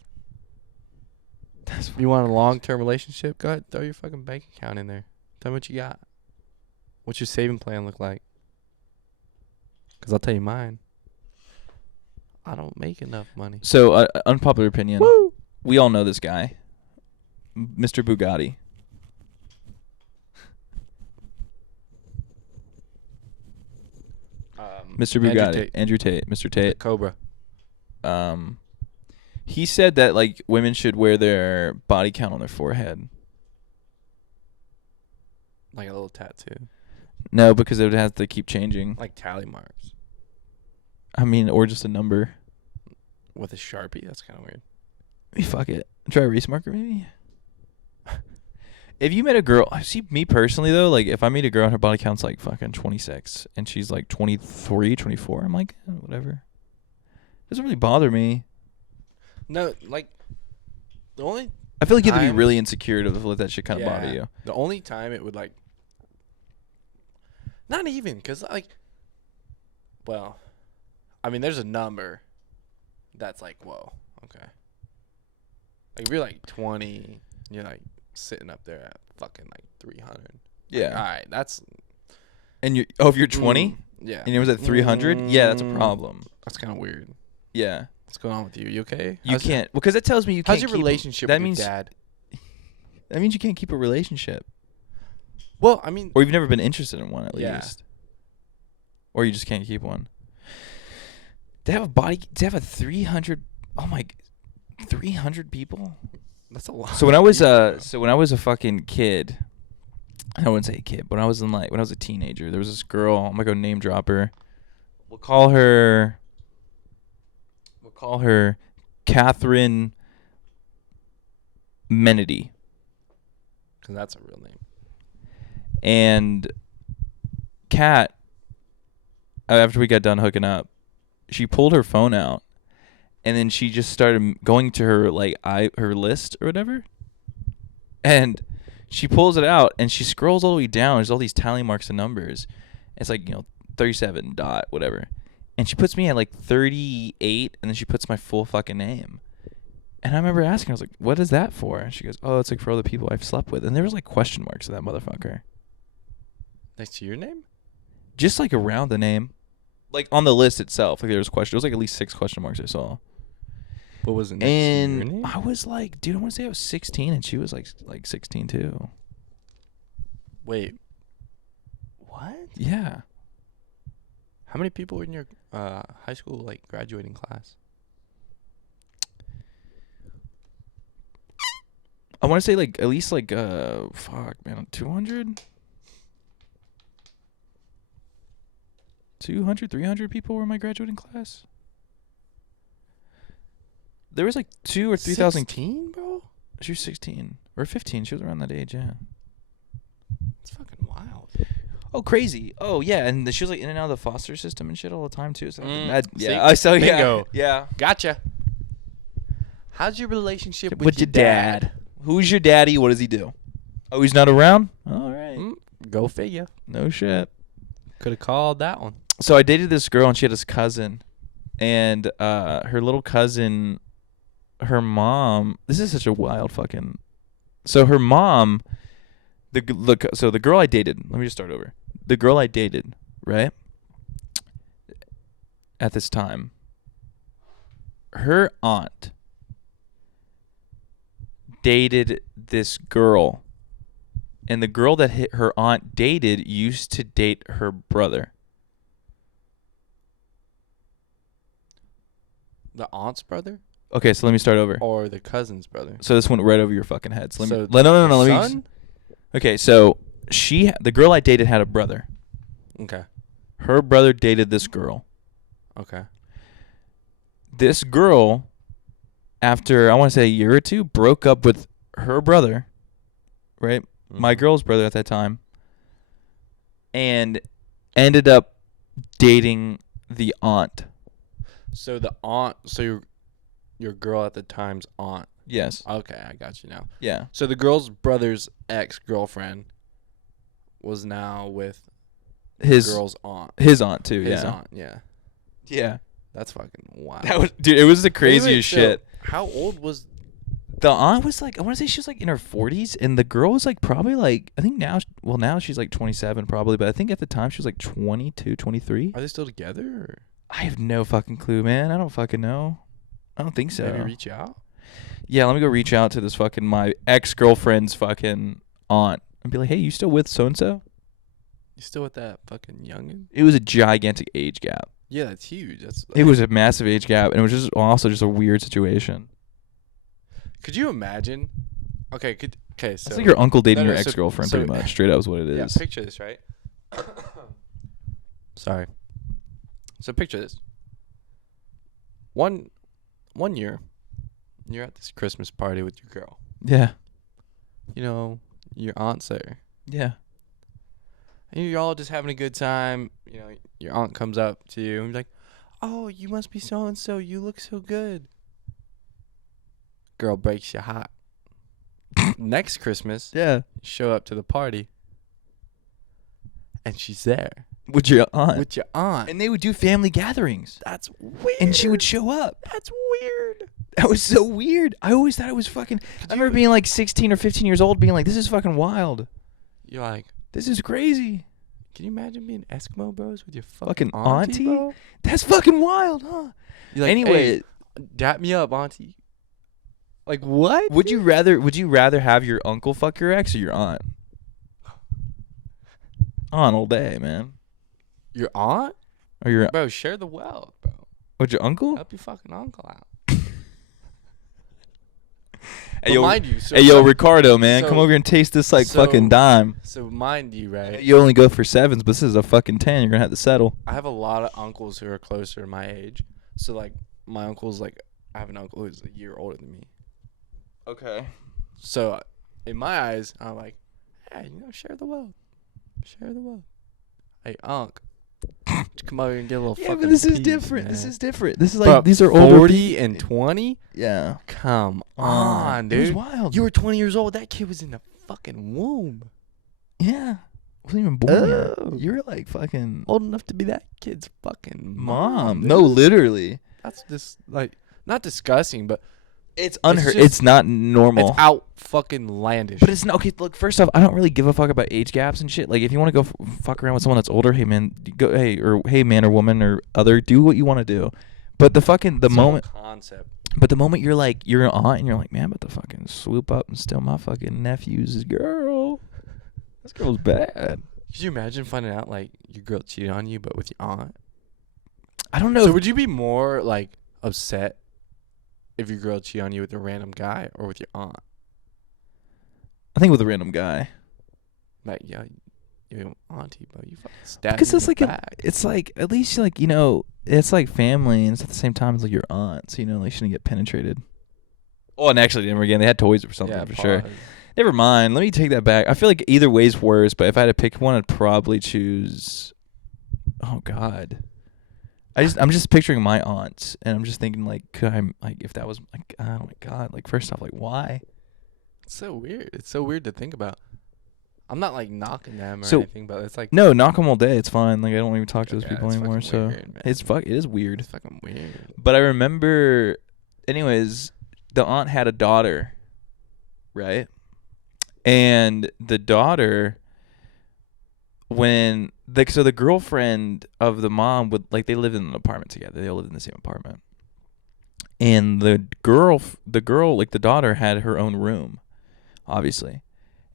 You want a long-term relationship? Go ahead, throw your fucking bank account in there. Tell me what you got. What's your saving plan look like? Because I'll tell you mine. I don't make enough money. So, unpopular opinion. Woo! We all know this guy. Mr. Bugatti. Mr. Bugatti. Andrew Tate. Mr. Tate. Cobra. He said that like women should wear their body count on their forehead. Like a little tattoo. No, because it would have to keep changing. Like tally marks. I mean, or just a number. With a Sharpie? That's kind of weird. Fuck it. Try a race marker maybe? If you met a girl, see me personally though, like if I meet a girl and her body count's like fucking 26 and she's like 23, 24, I'm like, whatever. Doesn't really bother me. No, like the only I feel like you have to be really insecure to let that shit kind of bother you. The only time it would like not even because like well, I mean there's a number that's like whoa, okay. Like if you're like 20, you're like sitting up there at fucking like 300. Yeah. Like, all right, that's. And you if you're 20, yeah, and it was at 300, yeah, that's a problem. That's kind of weird. Yeah. What's going on with you? You okay? You can't because that tells me you can't. How's your relationship with your dad? That means you can't keep a relationship. Well, I mean, or you've never been interested in one at yeah. least, or you just can't keep one. To have a body, to have a 300. Oh my, 300 people. That's a lot. So when I was a fucking kid, I wouldn't say a kid, but when I was a teenager, there was this girl. I'm gonna go name drop her. We'll call her Catherine Menedy. Because that's a real name. And Kat, after we got done hooking up, she pulled her phone out. And then she just started going to her her list or whatever. And she pulls it out and she scrolls all the way down. There's all these tally marks and numbers. It's like, 37 dot whatever. And she puts me at like 38 and then she puts my full fucking name. And I remember asking her, I was like, what is that for? And she goes, oh, it's like for other people I've slept with. And there was like question marks to that motherfucker. Next to your name? Just like around the name. Like on the list itself. Like there was question. It was like at least 6 question marks I saw. What was it next to your name? And I was like, dude, I want to say I was 16 and she was like 16 too. Wait. What? Yeah. How many people were in your high school like graduating class? I want to say like at least like 200? 200, 300 people were in my graduating class. There was like 2,000 or 3,000. 16, bro? She was 16 or 15. She was around that age, yeah. It's fucking wild. Oh, crazy. Oh, yeah. And she was like in and out of the foster system and shit all the time, too. So yeah. I saw, yeah. Bingo. Yeah. Gotcha. How's your relationship with your dad? Who's your daddy? What does he do? Oh, he's not around? All right. Go figure. No shit. Could have called that one. So I dated this girl and she had this cousin. And her little cousin, her mom, this is such a wild fucking. So her mom So the girl I dated. Let me just start over. The girl I dated, right? At this time, her aunt dated this girl, and the girl that her aunt dated used to date her brother. The aunt's brother? Okay, so let me start over. Or the cousin's brother? So this went right over your fucking head. So let me. So No. Let son? me. Okay, so the girl I dated had a brother. Okay. Her brother dated this girl. Okay. This girl, after I want to say a year or two, broke up with her brother, right? Mm-hmm. My girl's brother at that time, and ended up dating the aunt. So the aunt, so your girl at the time's aunt. Yes. Okay, I got you now. Yeah. So the girl's brother's ex-girlfriend was now with His girl's aunt. His aunt too. His yeah. aunt, yeah. Yeah. That's fucking wild. That was, dude. It was the craziest shit. How old was The aunt was like, I want to say she was like in her 40s, and the girl was like probably like, I think now, well, now she's like 27 probably, but I think at the time she was like 22, 23. Are they still together? Or? I have no fucking clue, man. I don't fucking know. I don't think so. Maybe reach out? Yeah, let me go reach out to this fucking, my ex-girlfriend's fucking aunt and be like, hey, you still with so-and-so? You still with that fucking youngin? It was a gigantic age gap. Yeah, that's huge. It was a massive age gap, and it was just also just a weird situation. Could you imagine? Okay, so It's like your uncle dating No, your so- ex-girlfriend, so- pretty much. Straight up is what it yeah, is. picture this, right? Sorry. So picture this. One year, you're at this Christmas party with your girl. Yeah. You know, your aunt's there. Yeah. And you're all just having a good time. You know, your aunt comes up to you and be like, oh, you must be so-and-so. You look so good. Girl breaks your heart. Next Christmas, Yeah. you show up to the party. And she's there. With your aunt. With your aunt. And they would do family gatherings. That's weird. And she would show up. That's weird. That was so weird. I always thought it was fucking... I remember being like 16 or 15 years old being like, this is fucking wild. You're like, This is crazy. can you imagine being Eskimo bros with your Fucking auntie? auntie? Bro? That's fucking wild, huh? You're like, Anyway, hey, dap me up, auntie. Like, what? would you rather have your uncle fuck your ex or your aunt? Aunt all day, man. Your aunt? Or your... Bro, share the wealth, bro. Would your uncle? Help your fucking uncle out. Hey, yo, mind you, Ricardo, man. so- come over here and taste this like so- fucking dime. So mind you, right? You only go for 7s, but this is a fucking 10. You're going to have to settle. I have a lot of uncles who are closer to my age. So, like, my uncle's, like, I have an uncle who's a year older than me. Okay. So, in my eyes, I'm like, hey, you know, share the wealth. Share the wealth. Hey, unc. Come over here and get a little Yeah, fucking but this is piece, different. man. This is different. This is Bro, like, these are older 40 and 20? Yeah. Come on, It was dude. wild. You were 20 years old. That kid was in the fucking womb. Yeah. Wasn't even born yet. Oh. You were like fucking Old enough to be that kid's fucking mom. dude. No, literally. That's just, like, not disgusting, but It's unheard. just- It's not normal. it's out fucking landish. But it's not okay. Look, first off, I don't really give a fuck about age gaps and shit. Like, if you want to go fuck around with someone that's older, hey man, go. Hey man or woman or other, do what you want to do. But the fucking It's a whole moment, concept. but the moment you're like you're an aunt and you're like, man, I'm about to fucking swoop up and steal my fucking nephew's girl. This girl's bad. Could you imagine finding out like your girl cheated on you, but with your aunt? I don't know. So if- would you be more like upset if your girl cheated on you with a random guy or with your aunt? I think with a random guy. Like, yeah, your auntie, bro, you fucking stabbed Because me it's in like the back. it's like at least like you know it's like family and it's at the same time it's like your aunt, so you know like shouldn't get penetrated. Oh, and actually, never again. They had toys or something yeah, for sure. pause. Never mind. Let me take that back. I feel like either way's worse, but if I had to pick one, I'd probably choose. Oh God, I'm just picturing my aunts, and I'm just thinking like, could I like if that was like, oh my God, like first off, like why? It's so weird. It's so weird to think about. I'm not like knocking them or So- anything, but it's like No, knock them all day. It's fine. Like I don't even talk to those okay, people it's anymore. fucking So weird, man. it is weird. It's fucking weird. But I remember, anyways, the aunt had a daughter, right? And the daughter, so the girlfriend of the mom would, like, they lived in an apartment together. They all lived in the same apartment. And the girl, like the daughter, had her own room, obviously.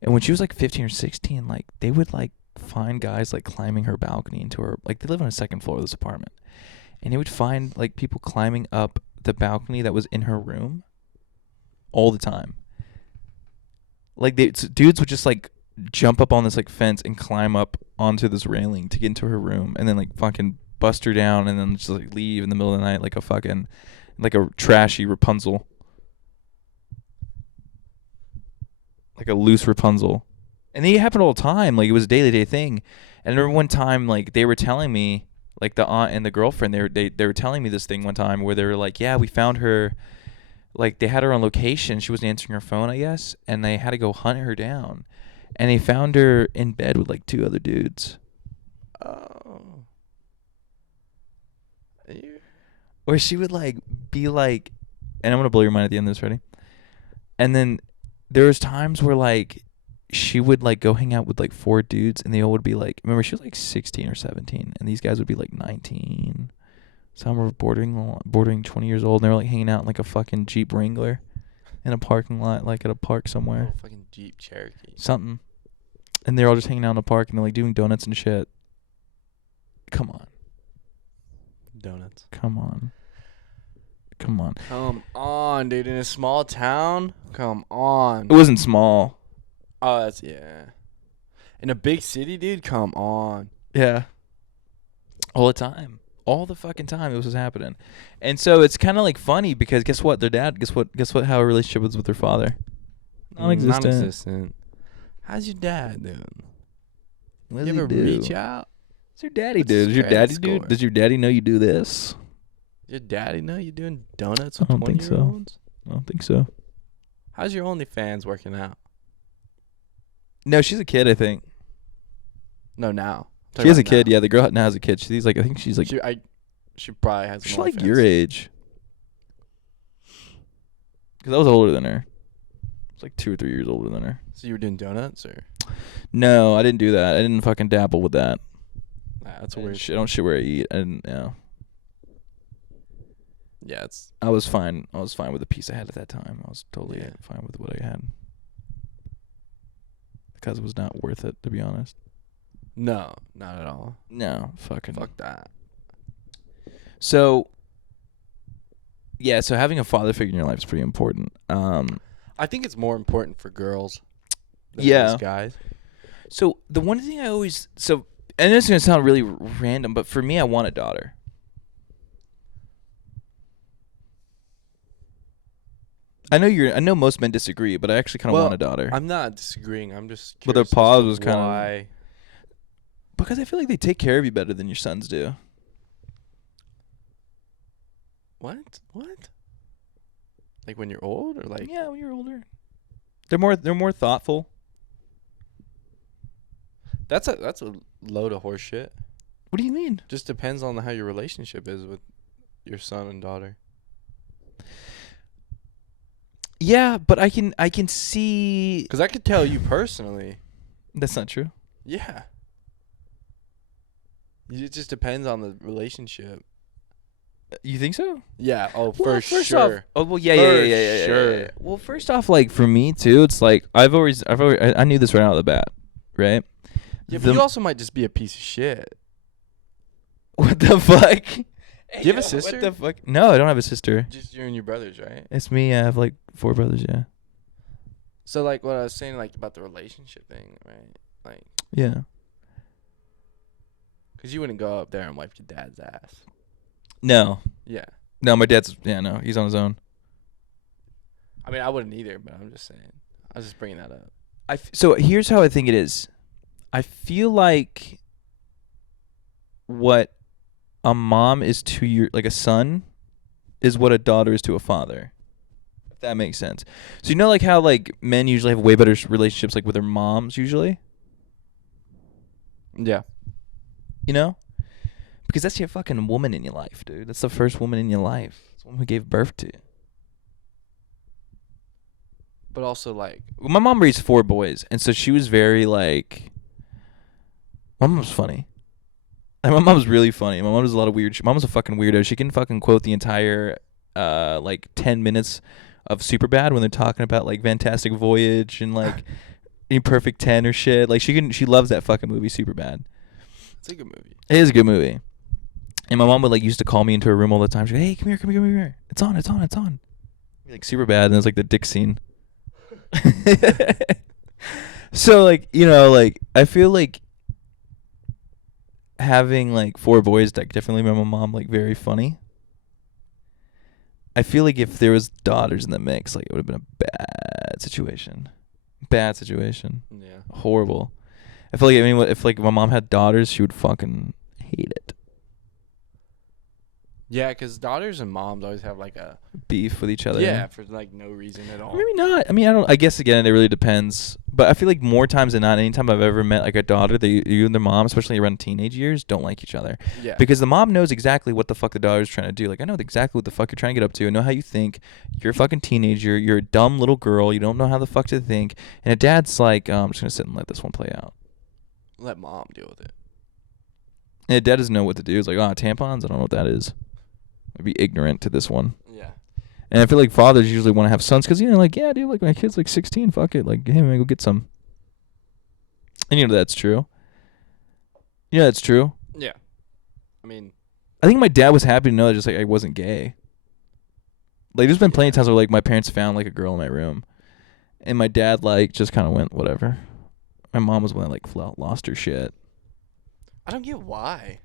And when she was like 15 or 16, like they would like find guys like climbing her balcony into her, like they live on the second floor of this apartment. And they would find like people climbing up the balcony that was in her room all the time. Like dudes would just like jump up on this like fence and climb up onto this railing to get into her room, and then like fucking bust her down, and then just like leave in the middle of the night like a trashy Rapunzel. Like a loose Rapunzel. And it happened all the time. Like, it was a day-to-day thing. And I remember one time, like, they were telling me, like, the aunt and the girlfriend, they were telling me this thing one time where they were like, yeah, we found her. Like, they had her on location. She wasn't answering her phone, I guess. And they had to go hunt her down. And they found her in bed with, like, 2 other dudes. Oh. Or she would, like, be like, and I'm going to blow your mind at the end of this, ready? And then there was times where, like, she would, like, go hang out with, like, 4 dudes, and they all would be, like, remember, she was, like, 16 or 17, and these guys would be, like, 19. Some were bordering 20 years old, and they were, like, hanging out in, like, a fucking Jeep Wrangler in a parking lot, like, at a park somewhere. Oh, fucking Jeep Cherokee. Something. And they're all just hanging out in the park, and they're, like, doing donuts and shit. Come on. Donuts. Come on. Come on, dude. In a small town? Come on. It wasn't small. Oh, that's, yeah. In a big city, dude? Come on. Yeah. All the time. All the fucking time it was happening. And so it's kind of like funny because guess what? Their dad, guess what how her relationship was with their father? Non-existent. How's your dad doing? What You does ever he do? reach out? What's your daddy What's do? his Does your credit daddy score? Does your daddy know you do this? Your daddy know you doing donuts I with don't think so. 20-year-olds? I don't think so. How's your OnlyFans working out? No, she's a kid, I think. No, now. She has a kid. Yeah, the girl now has a kid. She's like, I think she's like, She probably has. she's an like OnlyFans. your age. Because I was older than her. I was like 2 or 3 years older than her. So you were doing donuts, or? No, I didn't do that. I didn't fucking dabble with that. Nah, that's I weird. don't shit where I eat. I didn't. No. Yeah, it's. I was fine. I was fine with the piece I had at that time. I was totally Yeah. fine with what I had. Because it was not worth it, to be honest. No, not at all. No, fucking. Fuck that. So, yeah, so having a father figure in your life is pretty important. I think it's more important for girls than Yeah. it is guys. So the one thing I always and this is gonna sound really random, but for me, I want a daughter. I know most men disagree, but I actually kind of want a daughter. I'm not disagreeing. I'm just But their curious as pause to was kind of why. because I feel like they take care of you better than your sons do. What? Like when you're old, or like? Yeah, when you're older, they're more thoughtful. That's a load of horse shit. What do you mean? Just depends on how your relationship is with your son and daughter. Yeah, but I can see. Because I could tell you personally. That's not true. Yeah. It just depends on the relationship. You think so? Yeah. Oh, Well, for first sure. off- oh well, yeah. Sure. Well, first off, like for me too, it's like I've always I knew this right out of the bat, right? Yeah, but you also might just be a piece of shit. What the fuck? Do you have a sister? What the fuck? No, I don't have a sister. Just you and your brothers, right? It's me. I have like 4 brothers. Yeah. So like what I was saying, like about the relationship thing, right? Like, Yeah. because you wouldn't go up there and wipe your dad's ass. No. Yeah. No, my dad's. Yeah, no, he's on his own. I mean, I wouldn't either, but I'm just saying. I was just bringing that up. So here's how I think it is. I feel like what a mom is to like a son is what a daughter is to a father. If that makes sense. So you know like how like men usually have way better relationships like with their moms usually? Yeah. You know? Because that's your fucking woman in your life, dude. That's the first woman in your life. It's the woman who gave birth to you. But also, like... My mom raised 4 boys, and so she was very, like... My mom was funny. And my mom's really funny. My mom does a lot of weird shit. My mom's a fucking weirdo. She can fucking quote the entire, 10 minutes of Superbad when they're talking about, like, Fantastic Voyage and, like, Imperfect 10 or shit. Like, she loves that fucking movie, Superbad. It's a good movie. It is a good movie. And my mom would, like, used to call me into her room all the time. She'd go, hey, come here. It's on. Like, Superbad, and it's, like, the dick scene. So, like, you know, like, I feel like having, like, 4 boys, that definitely made my mom, like, very funny. I feel like if there was daughters in the mix, like, it would have been a bad situation. Yeah. Horrible. I feel like, I mean, if, like, my mom had daughters, she would fucking hate it. Yeah, because daughters and moms always have, like, a... Beef with each other. Yeah, for, like, no reason at all. Maybe not. I mean, I guess, again, it really depends. But I feel like more times than not, anytime I've ever met, like, a daughter, you and their mom, especially around teenage years, don't like each other. Yeah. Because the mom knows exactly what the fuck the daughter's trying to do. Like, I know exactly what the fuck you're trying to get up to. I know how you think. You're a fucking teenager. You're a dumb little girl. You don't know how the fuck to think. And a dad's like, I'm just going to sit and let this one play out. Let mom deal with it. And a dad doesn't know what to do. It's like, tampons? I don't know what that is. I'd be ignorant to this one. Yeah. And I feel like fathers usually want to have sons because, you know, like, yeah, dude, like, my kid's like 16. Fuck it. Like, hey, man, go get some. And you know that's true. Yeah, that's true. Yeah. I mean... I think my dad was happy to know that just, like, I wasn't gay. Like, there's been plenty of times where, like, my parents found, like, a girl in my room. And my dad, like, just kind of went, whatever. My mom was one that, like, lost her shit. I don't get why.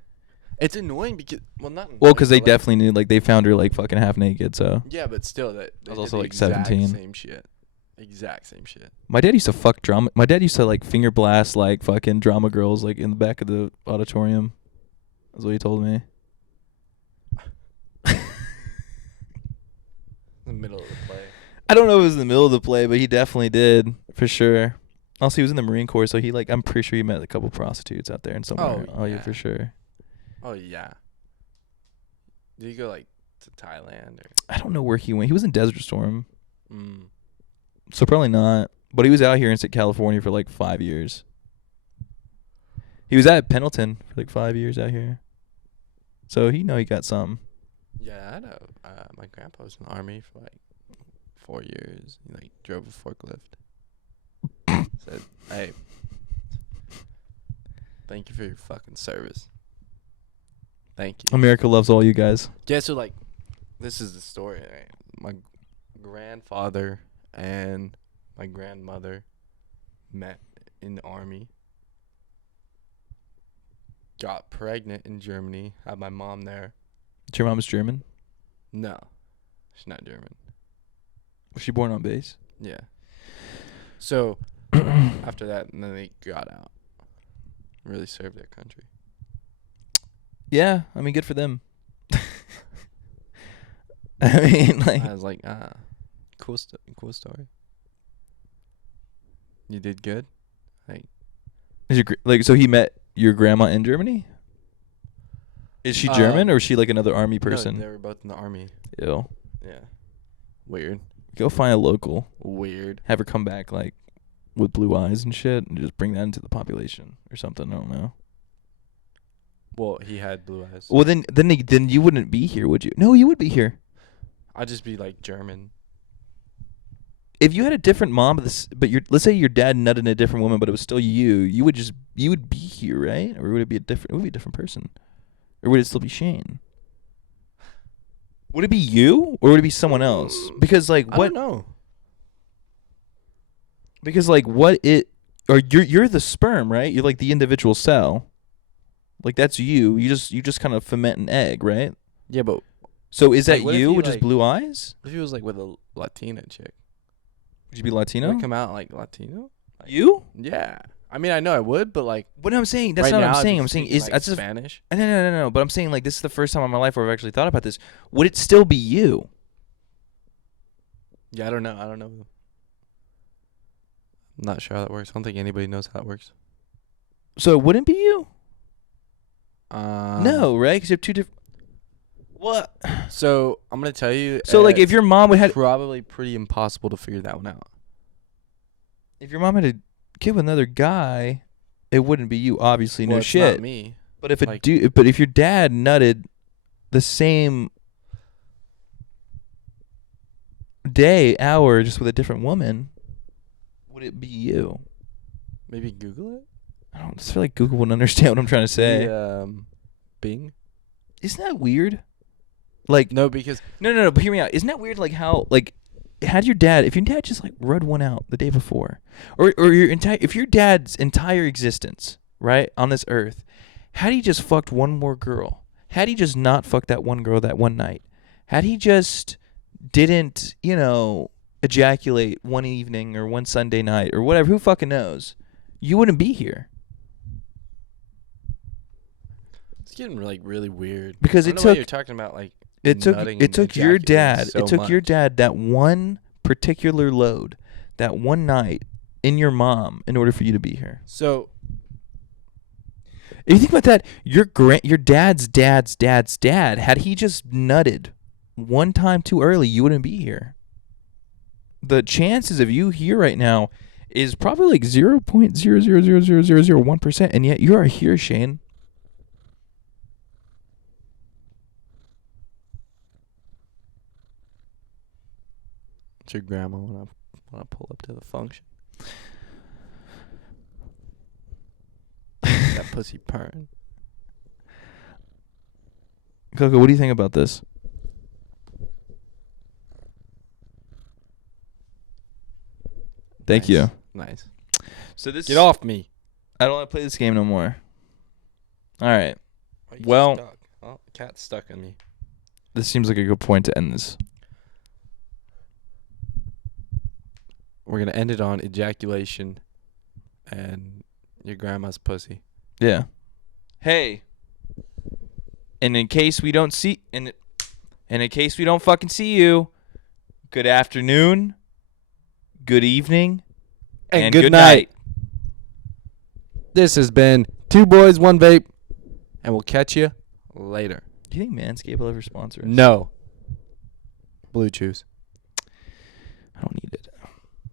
It's annoying because... Well, not annoying. Well, because they like, definitely knew, like, they found her, like, fucking half naked, so. Yeah, but still, that I was also, like, 17. Same shit. Exact same shit. My dad used to fuck drama. My dad used to, like, finger blast, like, fucking drama girls, like, in the back of the auditorium. That's what he told me. In the middle of the play. I don't know if it was in the middle of the play, but he definitely did, for sure. Also, he was in the Marine Corps, so he, like, I'm pretty sure he met a couple prostitutes out there and somewhere. Oh, yeah, for sure. Oh, yeah. Did he go, like, to Thailand? Or? I don't know where he went. He was in Desert Storm. Mm. So probably not. But he was out here in California for, like, 5 years. He was at Pendleton for, like, 5 years out here. So he got some. Yeah, I know. My grandpa was in the Army for, like, 4 years. He, like, drove a forklift. Said, hey, thank you for your fucking service. Thank you. America loves all you guys. Yeah, so, like, this is the story, right? My grandfather and my grandmother met in the Army. Got pregnant in Germany. Had my mom there. Your mom's German? No, she's not German. Was she born on base? Yeah. So, after that, and then they got out. Really served their country. Yeah, I mean, good for them. I mean, like... I was like, cool story. You did good? Like, so he met your grandma in Germany? Is she German, or is she, like, another Army person? No, they were both in the Army. Ew. Yeah. Weird. Go find a local. Weird. Have her come back, like, with blue eyes and shit, and just bring that into the population or something. I don't know. Well, he had blue eyes. Well, then you wouldn't be here, would you? No, you would be here. I'd just be, like, German. If you had a different mom, but let's say your dad nutted a different woman, but it was still you would be here, right? Or would it be a different person? Or would it still be Shane? Would it be you, or would it be someone else? Because, like, what? I don't know. Because, like, you're the sperm, right? You're like the individual cell. Like, that's you. You just kind of ferment an egg, right? Yeah, but so is that what if you he, with just blue eyes? What if he was, like, with a Latina chick? Would you be Latino? Would I come out like Latino? Like, You? Yeah. I mean, I know I would, but, like... What I'm saying, that's right not now, what I'm saying. I'd I'm be saying, speaking, is like, that's Spanish? No. But I'm saying, like, this is the first time in my life where I've actually thought about this. Would it still be you? Yeah, I don't know. I'm not sure how that works. I don't think anybody knows how it works. So it wouldn't be you? No, right? Because you have two different... What? So, I'm going to tell you... So, like, if your mom would have... Probably pretty impossible to figure that one out. if your mom had a kid with another guy, it wouldn't be you. Obviously, Well, no it's shit. not me. But if Like- if your dad nutted the same day, hour, just with a different woman, would it be you? Maybe Google it. I don't feel like Google wouldn't understand what I'm trying to say. Maybe, Bing. Isn't that weird? Like No, because no. But hear me out. Isn't that weird? Like how like if your dad just like read one out the day before, or if your dad's entire existence right on this earth, had he just fucked one more girl, had he just not fucked that one girl that one night, had he just didn't ejaculate one evening or one Sunday night or whatever, who fucking knows, you wouldn't be here. it's getting really weird. Because I it don't know why took you're talking about like It took nutting it and took your dad. ejaculating so It took your much. dad that one particular load, that one night in your mom in order for you to be here. So If you think about that, your dad's dad, had he just nutted one time too early, you wouldn't be here. The chances of you here right now is probably like 0.0000001%, and yet you are here, Shane. it's your grandma when I pull up to the function. That pussy purring. Coco, what do you think about this? Thank Nice. you. Nice. So this Get off me. I don't want to play this game no more. All right. Why are you Well- stuck? Oh, the cat's stuck on me. This seems like a good point to end this. We're gonna end it on ejaculation and your grandma's pussy. Yeah. Hey. And in case we don't see and in case we don't fucking see you, good afternoon, good evening, and good night. This has been 2 Boys 1 Vape, and we'll catch you later. Do you think Manscaped will ever sponsor us? No. Blue Chews.